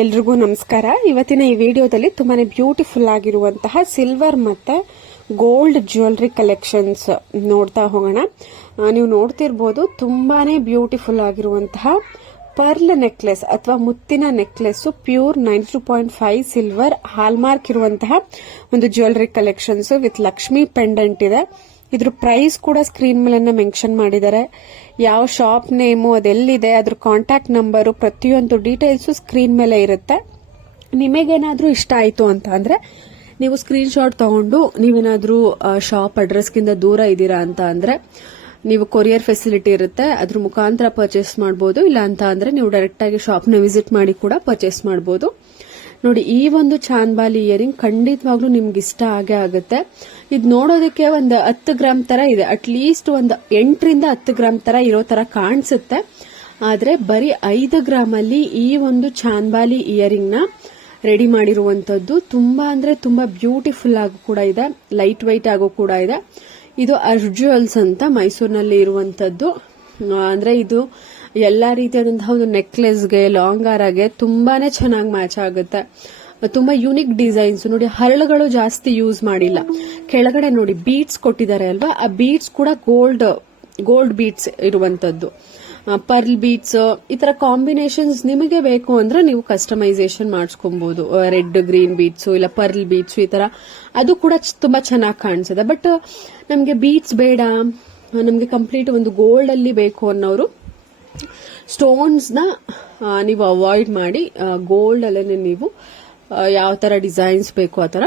ಎಲ್ರಿಗೂ ನಮಸ್ಕಾರ. ಇವತ್ತಿನ ಈ ವಿಡಿಯೋದಲ್ಲಿ ತುಂಬಾನೇ ಬ್ಯೂಟಿಫುಲ್ ಆಗಿರುವಂತಹ ಸಿಲ್ವರ್ ಮತ್ತೆ ಗೋಲ್ಡ್ ಜ್ಯುವೆಲರಿ ಕಲೆಕ್ಷನ್ಸ್ ನೋಡ್ತಾ ಹೋಗೋಣ. ನೀವು ನೋಡ್ತಿರ್ಬೋದು ತುಂಬಾನೇ ಬ್ಯೂಟಿಫುಲ್ ಆಗಿರುವಂತಹ ಪರ್ಲ್ ನೆಕ್ಲೆಸ್ ಅಥವಾ ಮುತ್ತಿನ ನೆಕ್ಲೆಸ್ ಪ್ಯೂರ್ 92.5 ಸಿಲ್ವರ್ ಹಾಲ್ಮಾರ್ಕ್ ಇರುವಂತಹ ಒಂದು jewellery collections with Lakshmi pendant ಇದೆ. ಇದ್ರ ಪ್ರೈಸ್ ಕೂಡ ಸ್ಕ್ರೀನ್ ಮೇಲೆ ಮೆನ್ಷನ್ ಮಾಡಿದ್ದಾರೆ. ಯಾವ ಶಾಪ್ ನೇಮು ಅದೆಲ್ಲಿದೆ, ಅದ್ರ ಕಾಂಟ್ಯಾಕ್ಟ್ ನಂಬರು, ಪ್ರತಿಯೊಂದು ಡೀಟೇಲ್ಸ್ ಸ್ಕ್ರೀನ್ ಮೇಲೆ ಇರುತ್ತೆ. ನಿಮಗೇನಾದ್ರೂ ಇಷ್ಟ ಆಯ್ತು ಅಂತ ಅಂದ್ರೆ ನೀವು ಸ್ಕ್ರೀನ್ ಶಾಟ್ ತಗೊಂಡು ನೀವೇನಾದ್ರೂ ಶಾಪ್ ಅಡ್ರೆಸ್ಗಿಂತ ದೂರ ಇದ್ದೀರಾ ಅಂತ ಅಂದ್ರೆ ನೀವು ಕೊರಿಯರ್ ಫೆಸಿಲಿಟಿ ಇರುತ್ತೆ, ಅದ್ರ ಮುಖಾಂತರ ಪರ್ಚೇಸ್ ಮಾಡಬಹುದು. ಇಲ್ಲ ಅಂತ ಅಂದ್ರೆ ನೀವು ಡೈರೆಕ್ಟ್ ಆಗಿ ಶಾಪ್ನ ವಿಸಿಟ್ ಮಾಡಿ ಕೂಡ ಪರ್ಚೇಸ್ ಮಾಡಬಹುದು. ನೋಡಿ, ಈ ಒಂದು ಚಾಂದ್ಬಾಲಿ ಇಯರಿಂಗ್ ಖಂಡಿತವಾಗ್ಲೂ ನಿಮ್ಗೆ ಇಷ್ಟ ಆಗೇ ಆಗುತ್ತೆ. ಇದು ನೋಡೋದಕ್ಕೆ ಒಂದು 10 ಗ್ರಾಮ್ ತರ ಇದೆ, ಅಟ್ಲೀಸ್ಟ್ ಒಂದು 8 ರಿಂದ 10 ಗ್ರಾಮ್ ತರ ಇರೋ ತರ ಕಾಣಿಸುತ್ತೆ. ಆದ್ರೆ ಬರೀ 5 ಗ್ರಾಮ್ ಅಲ್ಲಿ ಈ ಒಂದು ಚಾಂದ್ಬಾಲಿ ಇಯರಿಂಗ್ ನ ರೆಡಿ ಮಾಡಿರುವಂತದ್ದು. ತುಂಬಾ ಅಂದ್ರೆ ತುಂಬಾ ಬ್ಯೂಟಿಫುಲ್ ಆಗು ಕೂಡ ಇದೆ, ಲೈಟ್ ವೈಟ್ ಆಗು ಕೂಡ ಇದೆ. ಇದು ಅರ್ಜುವಲ್ಸ್ ಅಂತ ಮೈಸೂರಿನಲ್ಲಿ ಇರುವಂತದ್ದು. ಅಂದ್ರೆ ಇದು ಎಲ್ಲಾ ರೀತಿಯಾದಂತಹ ಒಂದು ನೆಕ್ಲೆಸ್ಗೆ, ಲಾಂಗ್ ಹಾರಗೆ ತುಂಬಾನೇ ಚೆನ್ನಾಗಿ ಮ್ಯಾಚ್ ಆಗುತ್ತೆ. ತುಂಬಾ ಯುನಿಕ್ ಡಿಸೈನ್ಸ್ ನೋಡಿ. ಹರಳುಗಳು ಜಾಸ್ತಿ ಯೂಸ್ ಮಾಡಿಲ್ಲ. ಕೆಳಗಡೆ ನೋಡಿ ಬೀಡ್ಸ್ ಕೊಟ್ಟಿದ್ದಾರೆ ಅಲ್ವಾ, ಆ ಬೀಡ್ಸ್ ಕೂಡ ಗೋಲ್ಡ್ ಬೀಡ್ಸ್ ಇರುವಂತದ್ದು. ಪರ್ಲ್ ಬೀಡ್ಸ್ ಈ ತರ ಕಾಂಬಿನೇಷನ್ಸ್ ನಿಮಗೆ ಬೇಕು ಅಂದ್ರೆ ನೀವು ಕಸ್ಟಮೈಸೇಷನ್ ಮಾಡಿಸ್ಕೊಬಹುದು. ರೆಡ್ ಗ್ರೀನ್ ಬೀಡ್ಸ್ ಇಲ್ಲ ಪರ್ಲ್ ಬೀಡ್ಸ್ ಈ ತರ, ಅದು ಕೂಡ ತುಂಬಾ ಚೆನ್ನಾಗಿ ಕಾಣಿಸುತ್ತೆ. ಬಟ್ ನಮ್ಗೆ ಬೀಡ್ಸ್ ಬೇಡ, ನಮ್ಗೆ ಕಂಪ್ಲೀಟ್ ಒಂದು ಗೋಲ್ಡ್ ಅಲ್ಲಿ ಬೇಕು ಅನ್ನೋರು ಸ್ಟೋನ್ಸ್ ನ ನೀವು ಅವಾಯ್ಡ್ ಮಾಡಿ ಗೋಲ್ಡ್ ಅಲ್ಲೇ ನೀವು ಯಾವ ತರ ಡಿಸೈನ್ಸ್ ಬೇಕು ಆ ತರ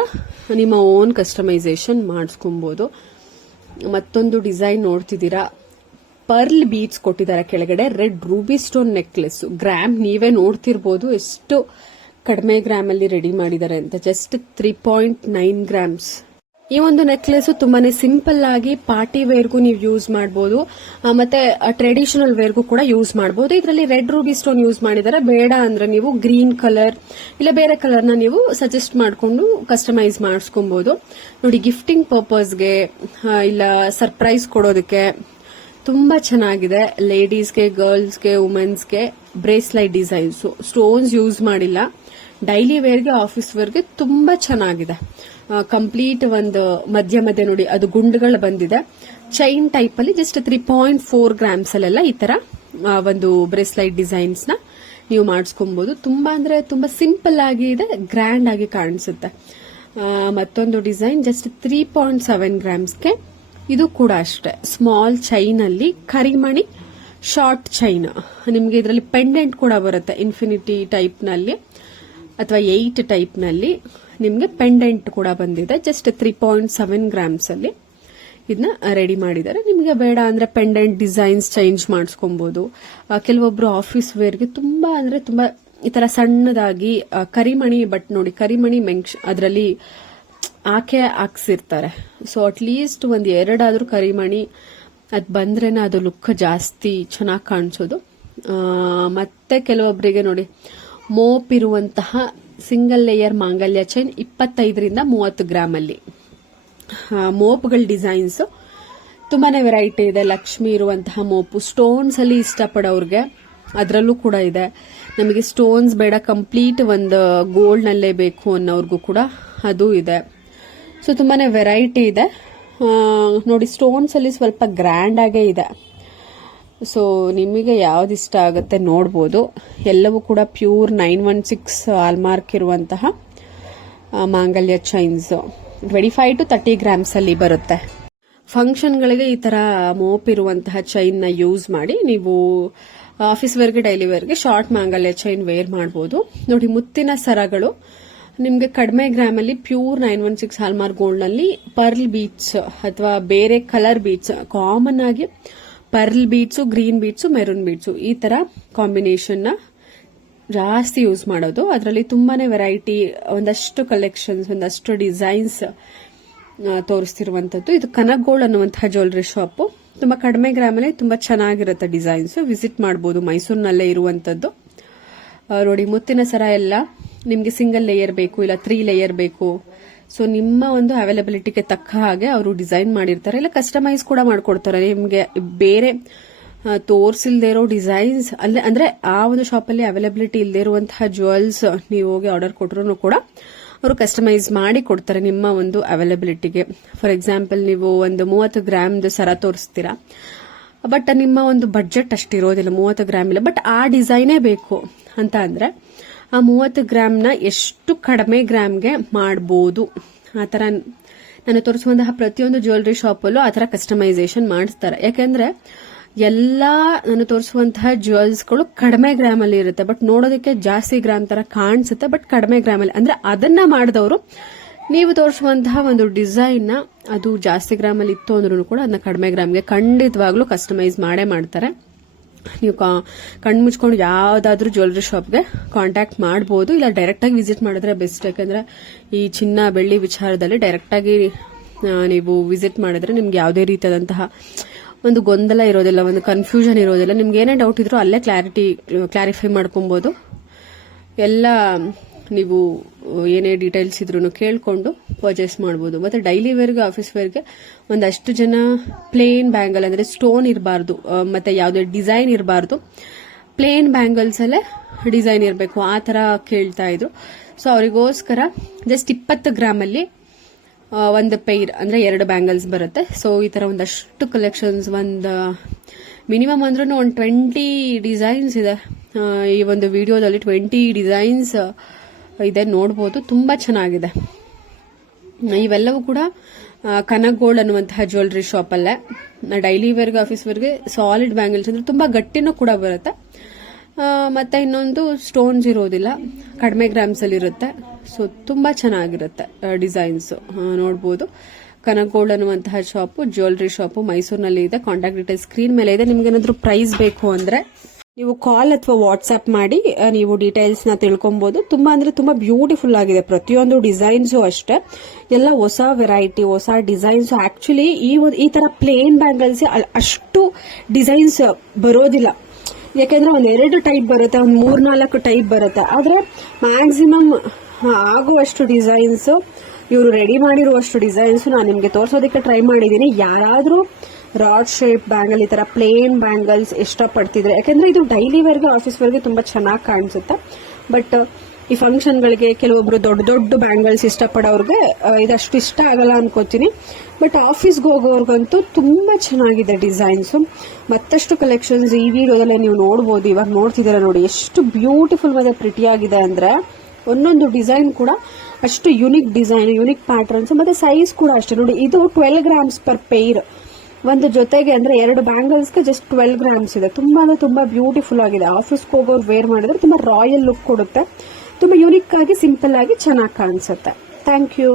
ನಿಮ್ಮ ಓನ್ ಕಸ್ಟಮೈಸೇಷನ್ ಮಾಡಿಸ್ಕೊಬಹುದು. ಮತ್ತೊಂದು ಡಿಸೈನ್ ನೋಡ್ತಿದ್ದೀರಾ, ಪರ್ಲ್ ಬೀಡ್ಸ್ ಕೊಟ್ಟಿದ್ದಾರೆ ಕೆಳಗಡೆ. Red Ruby stone necklace, gram ನೀವೇ ನೋಡ್ತಿರ್ಬೋದು ಎಷ್ಟು ಕಡಿಮೆ ಗ್ರಾಮ್ ಅಲ್ಲಿ ರೆಡಿ ಮಾಡಿದ್ದಾರೆ ಅಂತ. Just 3.9 grams. ಈ ಒಂದು ನೆಕ್ಲೆಸ್ ತುಂಬಾನೇ ಸಿಂಪಲ್ ಆಗಿ ಪಾರ್ಟಿ ವೇರ್ಗೂ ನೀವು ಯೂಸ್ ಮಾಡಬಹುದು, ಮತ್ತೆ ಟ್ರೆಡಿಷನಲ್ ವೇರ್ಗೂ ಕೂಡ ಯೂಸ್ ಮಾಡಬಹುದು. ಇದರಲ್ಲಿ ರೆಡ್ ರೂಬಿ ಸ್ಟೋನ್ ಯೂಸ್ ಮಾಡಿದರೆ, ಬೇಡ ಅಂದ್ರೆ ನೀವು ಗ್ರೀನ್ ಕಲರ್ ಇಲ್ಲ ಬೇರೆ ಕಲರ್ ನ ನೀವು ಸಜೆಸ್ಟ್ ಮಾಡಿಕೊಂಡು ಕಸ್ಟಮೈಸ್ ಮಾಡಿಸ್ಕೊಬಹುದು. ನೋಡಿ, ಗಿಫ್ಟಿಂಗ್ ಪರ್ಪಸ್ಗೆ ಇಲ್ಲ ಸರ್ಪ್ರೈಸ್ ಕೊಡೋದಕ್ಕೆ ತುಂಬಾ ಚೆನ್ನಾಗಿದೆ. ಲೇಡೀಸ್ಗೆ, ಗರ್ಲ್ಸ್ಗೆ, ವುಮೆನ್ಸ್ಗೆ ಬ್ರೇಸ್ಲೈಟ್ ಡಿಸೈನ್ಸ್, ಸ್ಟೋನ್ಸ್ ಯೂಸ್ ಮಾಡಿಲ್ಲ. ಡೈಲಿ ವೇರ್ಗೆ, ಆಫೀಸ್ ವೇರ್ಗೆ ತುಂಬಾ ಚೆನ್ನಾಗಿದೆ. ಕಂಪ್ಲೀಟ್ ಒಂದು ಮಧ್ಯ ನೋಡಿ ಅದು ಗುಂಡುಗಳು ಬಂದಿದೆ. ಚೈನ್ ಟೈಪ್ ಅಲ್ಲಿ ಜಸ್ಟ್ 3.4 ಗ್ರಾಮ್ಸ್ ಅಲ್ಲೆಲ್ಲ ಈ ತರ ಒಂದು ಬ್ರೇಸ್ಲೈಟ್ ಡಿಸೈನ್ಸ್ ನ ನೀವು ಮಾಡಿಸ್ಕೊಬಹುದು. ತುಂಬಾ ಅಂದ್ರೆ ತುಂಬಾ ಸಿಂಪಲ್ ಆಗಿ ಇದೆ, ಗ್ರ್ಯಾಂಡ್ ಆಗಿ ಕಾಣಿಸುತ್ತೆ. ಮತ್ತೊಂದು ಡಿಸೈನ್ ಜಸ್ಟ್ 3.7 ಗ್ರಾಮ್ಸ್ಗೆ, ಇದು ಕೂಡ ಅಷ್ಟೇ ಸ್ಮಾಲ್ ಚೈನ್ ಅಲ್ಲಿ ಕರಿಮಣಿ ಶಾರ್ಟ್ ಚೈನ್. ನಿಮ್ಗೆ ಇದರಲ್ಲಿ ಪೆಂಡೆಂಟ್ ಕೂಡ ಬರುತ್ತೆ, ಇನ್ಫಿನಿಟಿ ಟೈಪ್ ನಲ್ಲಿ ಅಥವಾ 8 ಟೈಪ್ ನಲ್ಲಿ ನಿಮ್ಗೆ ಪೆಂಡೆಂಟ್ ಕೂಡ ಬಂದಿದೆ. ಜಸ್ಟ್ 3.7 ಗ್ರಾಮ್ಸ್ ಅಲ್ಲಿ ಇದನ್ನ ರೆಡಿ ಮಾಡಿದ್ದಾರೆ. ನಿಮ್ಗೆ ಬೇಡ ಅಂದ್ರೆ ಪೆಂಡೆಂಟ್ ಡಿಸೈನ್ಸ್ ಚೇಂಜ್ ಮಾಡಿಸ್ಕೊಬಹುದು. ಕೆಲವೊಬ್ರು ಆಫೀಸ್ ವೇರ್ಗೆ ತುಂಬಾ ಅಂದ್ರೆ ತುಂಬಾ ಈ ತರ ಸಣ್ಣದಾಗಿ ಕರಿಮಣಿ, ಬಟ್ ನೋಡಿ ಕರಿಮಣಿ ಅದರಲ್ಲಿ ಹಾಕ್ಸಿರ್ತಾರೆ. ಸೊ ಅಟ್ಲೀಸ್ಟ್ ಒಂದ್ 2 ಆದ್ರೂ ಕರಿಮಣಿ ಅದ್ ಬಂದ್ರೇನೆ ಅದು ಲುಕ್ ಜಾಸ್ತಿ ಚೆನ್ನಾಗಿ ಕಾಣಿಸೋದು. ಮತ್ತೆ ಕೆಲವೊಬ್ಬರಿಗೆ ನೋಡಿ ಮೋಪ್ ಇರುವಂತಹ ಸಿಂಗಲ್ ಲೇಯರ್ ಮಾಂಗಲ್ಯ ಚೈನ್ 25 ರಿಂದ 30 ಗ್ರಾಮ್ ಅಲ್ಲಿ ಮೋಪ್ಗಳ ಡಿಸೈನ್ಸ್ ತುಂಬಾನೇ ವೆರೈಟಿ ಇದೆ. ಲಕ್ಷ್ಮಿ ಇರುವಂತಹ ಮೋಪು, ಸ್ಟೋನ್ಸ್ ಅಲ್ಲಿ ಇಷ್ಟಪಡೋರ್ಗೆ ಅದರಲ್ಲೂ ಕೂಡ ಇದೆ. ನಮಗೆ ಸ್ಟೋನ್ಸ್ ಬೇಡ, ಕಂಪ್ಲೀಟ್ ಒಂದು ಗೋಲ್ಡ್ ನಲ್ಲೇ ಬೇಕು ಅನ್ನೋರ್ಗೂ ಕೂಡ ಅದು ಇದೆ. ಸೊ ತುಂಬಾನೇ ವೆರೈಟಿ ಇದೆ. ನೋಡಿ, ಸ್ಟೋನ್ಸ್ ಅಲ್ಲಿ ಸ್ವಲ್ಪ ಗ್ರ್ಯಾಂಡ್ ಆಗೇ ಇದೆ. ಸೊ ನಿಮಗೆ ಯಾವ್ದು ಇಷ್ಟ ಆಗುತ್ತೆ ನೋಡ್ಬೋದು. ಎಲ್ಲವೂ ಕೂಡ ಪ್ಯೂರ್ 916 ಹಾಲ್ಮಾರ್ಕ್ ಇರುವಂತಹ ಮಾಂಗಲ್ಯ ಚೈನ್ಸ್ 25 to 30 ಗ್ರಾಮ್ಸ್ ಅಲ್ಲಿ ಬರುತ್ತೆ. ಫಂಕ್ಷನ್ಗಳಿಗೆ ಈ ತರ ಮೋಪ್ ಇರುವಂತಹ ಚೈನ್ ನ ಯೂಸ್ ಮಾಡಿ ನೀವು ಆಫೀಸ್ ವೇರ್ಗೆ, ಡೈಲಿ ವೇರ್ಗೆ ಶಾರ್ಟ್ ಮಾಂಗಲ್ಯ ಚೈನ್ ವೇರ್ ಮಾಡಬಹುದು. ನೋಡಿ, ಮುತ್ತಿನ ಸರಗಳು ನಿಮ್ಗೆ ಕಡಿಮೆ ಗ್ರಾಮ್ ಅಲ್ಲಿ ಪ್ಯೂರ್ 916 ಹಾಲ್ಮಾರ್ಕ್ ಗೋಲ್ಡ್ ನಲ್ಲಿ ಪರ್ಲ್ ಬೀಡ್ಸ್ ಅಥವಾ ಬೇರೆ ಕಲರ್ ಬೀಡ್ಸ್, ಕಾಮನ್ ಆಗಿ pearl beads, green beads, maroon beads ಈ ತರ ಕಾಂಬಿನೇಷನ್ ನ ಜಾಸ್ತಿ ಯೂಸ್ ಮಾಡೋದು. ಅದರಲ್ಲಿ ತುಂಬಾನೇ ವೆರೈಟಿ, ಒಂದಷ್ಟು ಕಲೆಕ್ಷನ್ಸ್, ಒಂದಷ್ಟು ಡಿಸೈನ್ಸ್ ತೋರಿಸ್ತಿರುವಂತದ್ದು. ಇದು ಕನಕ್ ಗೋಲ್ಡ್ ಅನ್ನುವಂತಹ ಜ್ಯುವೆಲರಿ ಶಾಪ್. ತುಂಬಾ ಕಡಿಮೆ ಗ್ರಾಮ್ ಅಲ್ಲಿ ತುಂಬಾ ಚೆನ್ನಾಗಿರುತ್ತೆ ಡಿಸೈನ್ಸ್. ವಿಸಿಟ್ ಮಾಡಬಹುದು, ಮೈಸೂರಿನಲ್ಲೇ ಇರುವಂತದ್ದು. ನೋಡಿ, ಮುತ್ತಿನ ಸರ ಎಲ್ಲ ನಿಮ್ಗೆ ಸಿಂಗಲ್ ಲೇಯರ್ ಬೇಕು ಇಲ್ಲ 3 ಲೇಯರ್ ಬೇಕು. ಸೊ ನಿಮ್ಮ ಒಂದು ಅವೈಲಬಿಲಿಟಿಗೆ ತಕ್ಕ ಹಾಗೆ ಅವರು ಡಿಸೈನ್ ಮಾಡಿರ್ತಾರೆ, ಇಲ್ಲ ಕಸ್ಟಮೈಸ್ ಕೂಡ ಮಾಡ್ಕೊಡ್ತಾರೆ. ನಿಮ್ಗೆ ಬೇರೆ ತೋರಿಸಿಲ್ದೇ ಇರೋ ಡಿಸೈನ್ಸ್ ಅಲ್ಲೇ ಅಂದ್ರೆ ಆ ಒಂದು ಶಾಪಲ್ಲಿ ಅವೈಲಬಿಲಿಟಿ ಇಲ್ಲದೆ ಇರುವಂತಹ ಜ್ಯುವೆಲ್ಸ್ ನೀವು ಹೋಗಿ ಆರ್ಡರ್ ಕೊಟ್ಟರು ಕೂಡ ಅವರು ಕಸ್ಟಮೈಸ್ ಮಾಡಿ ಕೊಡ್ತಾರೆ ನಿಮ್ಮ ಒಂದು ಅವೈಲಬಿಲಿಟಿಗೆ. ಫಾರ್ ಎಕ್ಸಾಂಪಲ್ ನೀವು ಒಂದು 30 ಗ್ರಾಮ್ದು ಸರ ತೋರಿಸ್ತೀರಾ, ಬಟ್ ನಿಮ್ಮ ಒಂದು ಬಡ್ಜೆಟ್ ಅಷ್ಟಿರೋದಿಲ್ಲ, 30 ಗ್ರಾಮ್ ಇಲ್ಲ, ಬಟ್ ಆ ಡಿಸೈನೇ ಬೇಕು ಅಂತ ಅಂದ್ರೆ ಆ 30 ಗ್ರಾಮ್ನ ಎಷ್ಟು ಕಡಿಮೆ ಗ್ರಾಮ್ಗೆ ಮಾಡಬಹುದು. ಆ ಥರ ನಾನು ತೋರಿಸುವಂತಹ ಪ್ರತಿಯೊಂದು ಜ್ಯುವೆಲ್ರಿ ಶಾಪಲ್ಲೂ ಆ ಥರ ಕಸ್ಟಮೈಸೇಷನ್ ಮಾಡಿಸ್ತಾರೆ. ಯಾಕೆಂದ್ರೆ ನಾನು ತೋರಿಸುವಂತಹ ಜ್ಯುವೆಲ್ಸ್ಗಳು ಕಡಿಮೆ ಗ್ರಾಮ್ ಅಲ್ಲಿ ಇರುತ್ತೆ, ಬಟ್ ನೋಡೋದಕ್ಕೆ ಜಾಸ್ತಿ ಗ್ರಾಮ್ ತರ ಕಾಣಿಸುತ್ತೆ, ಬಟ್ ಕಡಿಮೆ ಗ್ರಾಮ್ ಅಲ್ಲಿ. ಅಂದ್ರೆ ಅದನ್ನ ಮಾಡಿದವರು ನೀವು ತೋರಿಸುವಂತಹ ಒಂದು ಡಿಸೈನ್ ಅದು ಜಾಸ್ತಿ ಗ್ರಾಮ್ ಅಲ್ಲಿ ಇತ್ತು ಅಂದ್ರೂ ಕೂಡ ಅದನ್ನ ಕಡಿಮೆ ಗ್ರಾಮ್ಗೆ ಖಂಡಿತವಾಗ್ಲೂ ಕಸ್ಟಮೈಸ್ ಮಾಡೇ ಮಾಡ್ತಾರೆ. ನೀವು ಕಣ್ಣು ಮುಚ್ಕೊಂಡು ಯಾವ್ದಾದ್ರು ಜ್ಯುವೆಲ್ರಿ ಶಾಪ್ಗೆ ಕಾಂಟ್ಯಾಕ್ಟ್ ಮಾಡಬಹುದು, ಇಲ್ಲ ಡೈರೆಕ್ಟ್ ಆಗಿ ವಿಸಿಟ್ ಮಾಡಿದ್ರೆ ಬೆಸ್ಟ್. ಯಾಕಂದ್ರೆ ಈ ಚಿನ್ನ ಬೆಳ್ಳಿ ವಿಚಾರದಲ್ಲಿ ಡೈರೆಕ್ಟ್ ಆಗಿ ನೀವು ವಿಸಿಟ್ ಮಾಡಿದ್ರೆ ನಿಮ್ಗೆ ಯಾವುದೇ ರೀತಿಯಾದಂತಹ ಒಂದು ಗೊಂದಲ ಇರೋದಿಲ್ಲ, ಒಂದು ಕನ್ಫ್ಯೂಷನ್ ಇರೋದಿಲ್ಲ. ನಿಮ್ಗೆ ಏನೇ ಡೌಟ್ ಇದ್ರೂ ಅಲ್ಲೇ ಕ್ಲಾರಿಫೈ ಮಾಡ್ಕೊಬಹುದು. ಎಲ್ಲ ನೀವು ಏನೇ ಡೀಟೇಲ್ಸ್ ಇದ್ರೂ ಕೇಳ್ಕೊಂಡು ಪರ್ಚೇಸ್ ಮಾಡ್ಬೋದು. ಮತ್ತೆ ಡೈಲಿ ವೇರ್ಗೆ ಆಫೀಸ್ ವೇರ್ಗೆ ಒಂದಷ್ಟು ಜನ ಪ್ಲೇನ್ ಬ್ಯಾಂಗಲ್ ಅಂದ್ರೆ ಸ್ಟೋನ್ ಇರಬಾರ್ದು, ಮತ್ತೆ ಯಾವುದೇ ಡಿಸೈನ್ ಇರಬಾರ್ದು, ಪ್ಲೇನ್ ಬ್ಯಾಂಗಲ್ಸ್ ಅಲ್ಲೇ ಡಿಸೈನ್ ಇರಬೇಕು ಆ ತರ ಕೇಳ್ತಾ ಇದ್ರು. ಸೊ ಅವರಿಗೋಸ್ಕರ ಜಸ್ಟ್ 20 ಗ್ರಾಮ್ ಅಲ್ಲಿ ಒಂದು ಪೈರ್ ಅಂದ್ರೆ 2 ಬ್ಯಾಂಗಲ್ಸ್ ಬರುತ್ತೆ. ಸೊ ಈ ತರ ಒಂದಷ್ಟು ಕಲೆಕ್ಷನ್ಸ್, ಒಂದು ಮಿನಿಮಮ್ ಅಂದ್ರೂ ಒಂದು 20 ಡಿಸೈನ್ಸ್ ಇದೆ ಈ ಒಂದು ವಿಡಿಯೋದಲ್ಲಿ. 20 ಡಿಸೈನ್ಸ್ ಇದೆ, ನೋಡಬಹುದು. ತುಂಬಾ ಚೆನ್ನಾಗಿದೆ. ಇವೆಲ್ಲವೂ ಕೂಡ ಕನಕ್ ಗೋಲ್ಡ್ ಅನ್ನುವಂತಹ ಜ್ಯುವೆಲ್ರಿ ಶಾಪ್ ಅಲ್ಲೇ ಡೈಲಿ ವೇರ್ಗೆ ಆಫೀಸ್ ವೇರ್ಗೆ ಸಾಲಿಡ್ ಬ್ಯಾಂಗಲ್ಸ್ ಅಂದ್ರೆ ತುಂಬಾ ಗಟ್ಟಿನೂ ಕೂಡ ಬರುತ್ತೆ. ಮತ್ತೆ ಇನ್ನೊಂದು ಸ್ಟೋನ್ಸ್ ಇರೋದಿಲ್ಲ, ಕಡಿಮೆ ಗ್ರಾಮ್ಸ್ ಅಲ್ಲಿ ಇರುತ್ತೆ. ಸೊ ತುಂಬಾ ಚೆನ್ನಾಗಿರುತ್ತೆ ಡಿಸೈನ್ಸ್, ನೋಡಬಹುದು. ಕನಕ್ ಗೋಲ್ಡ್ ಅನ್ನುವಂತಹ ಶಾಪ್ ಜ್ಯುವೆಲ್ರಿ ಶಾಪ್ ಮೈಸೂರಿನಲ್ಲಿ ಇದೆ. ಕಾಂಟ್ಯಾಕ್ಟ್ ಡೀಟೇಲ್ಸ್ ಸ್ಕ್ರೀನ್ ಮೇಲೆ ಇದೆ. ನಿಮ್ಗೆ ಏನಾದ್ರು ಪ್ರೈಸ್ ಬೇಕು ಅಂದ್ರೆ ನೀವು ಕಾಲ್ ಅಥವಾ ವಾಟ್ಸ್ಆಪ್ ಮಾಡಿ ನೀವು ಡೀಟೇಲ್ಸ್ ನ ತಿಳ್ಕೊಬಹುದು. ತುಂಬಾ ಅಂದ್ರೆ ತುಂಬಾ ಬ್ಯೂಟಿಫುಲ್ ಆಗಿದೆ. ಪ್ರತಿಯೊಂದು ಡಿಸೈನ್ಸು ಅಷ್ಟೇ, ಎಲ್ಲ ಹೊಸ ವೆರೈಟಿ, ಹೊಸ ಡಿಸೈನ್ಸ್. ಆಕ್ಚುಲಿ ಈ ತರ ಪ್ಲೇನ್ ಬ್ಯಾಂಗಲ್ಸ್ ಅಷ್ಟು ಡಿಸೈನ್ಸ್ ಬರೋದಿಲ್ಲ. ಯಾಕೆಂದ್ರೆ ಒಂದ್ 2 ಟೈಪ್ ಬರುತ್ತೆ, ಒಂದ್ 3-4 ಟೈಪ್ ಬರುತ್ತೆ. ಆದ್ರೆ ಮ್ಯಾಕ್ಸಿಮಮ್ ಆಗುವಷ್ಟು ಡಿಸೈನ್ಸ್ ಇವರು ರೆಡಿ ಮಾಡಿರುವಷ್ಟು ಡಿಸೈನ್ಸ್ ನಾನು ನಿಮ್ಗೆ ತೋರಿಸೋದಕ್ಕೆ ಟ್ರೈ ಮಾಡಿದೀನಿ. ಯಾರಾದ್ರೂ ರಾಡ್ ಶೇಪ್ ಬ್ಯಾಂಗಲ್, ಈ ತರ ಪ್ಲೇನ್ ಬ್ಯಾಂಗಲ್ಸ್ ಇಷ್ಟಪಡ್ತಿದ್ರೆ, ಯಾಕಂದ್ರೆ ಇದು ಡೈಲಿ ವೇರ್ಗೆ ಆಫೀಸ್ ವೇರ್ಗೆ ತುಂಬಾ ಚೆನ್ನಾಗಿ ಕಾಣಿಸುತ್ತೆ. ಬಟ್ ಈ ಫಂಕ್ಷನ್ ಗಳಿಗೆ ಕೆಲವೊಬ್ರು ದೊಡ್ಡ ದೊಡ್ಡ ಬ್ಯಾಂಗಲ್ಸ್ ಇಷ್ಟಪಡೋರ್ಗೆ ಇದಷ್ಟು ಇಷ್ಟ ಆಗಲ್ಲ ಅನ್ಕೋತೀನಿ. ಬಟ್ ಆಫೀಸ್ಗೆ ಹೋಗೋರ್ಗಂತೂ ತುಂಬಾ ಚೆನ್ನಾಗಿದೆ ಡಿಸೈನ್ಸ್. ಮತ್ತಷ್ಟು ಕಲೆಕ್ಷನ್ಸ್ ಈ ವಿಡಿಯೋದಲ್ಲೇ ನೀವು ನೋಡಬಹುದು. ಇವಾಗ ನೋಡ್ತಿದ್ದೀರಾ ನೋಡಿ, ಎಷ್ಟು ಬ್ಯೂಟಿಫುಲ್ ಮತ್ತೆ ಪ್ರಿಟಿ ಆಗಿದೆ ಅಂದ್ರೆ ಒಂದೊಂದು ಡಿಸೈನ್ ಕೂಡ ಅಷ್ಟು ಯುನಿಕ್ ಡಿಸೈನ್, ಯುನಿಕ್ ಪ್ಯಾಟರ್ನ್ಸ್, ಮತ್ತೆ ಸೈಜ್ ಕೂಡ ಅಷ್ಟೇ ನೋಡಿ. ಇದು 12 ಗ್ರಾಮ್ಸ್ ಪರ್ ಪೇರ್. ಒಂದು ಜೊತೆಗೆ ಅಂದ್ರೆ 2 ಬ್ಯಾಂಗಲ್ಸ್ಗೆ ಜಸ್ಟ್ 12 ಗ್ರಾಮ್ಸ್ ಇದೆ. ತುಂಬಾ ಅಂದ್ರೆ ತುಂಬಾ ಬ್ಯೂಟಿಫುಲ್ ಆಗಿದೆ. ಆಫೀಸ್ಗೆ ಹೋಗೋರು ವೇರ್ ಮಾಡಿದ್ರೆ ತುಂಬಾ ರಾಯಲ್ ಲುಕ್ ಕೊಡುತ್ತೆ. ತುಂಬಾ ಯುನಿಕ್ ಆಗಿ, ಸಿಂಪಲ್ ಆಗಿ ಚೆನ್ನಾಗಿ ಕಾಣಿಸುತ್ತೆ. Thank you.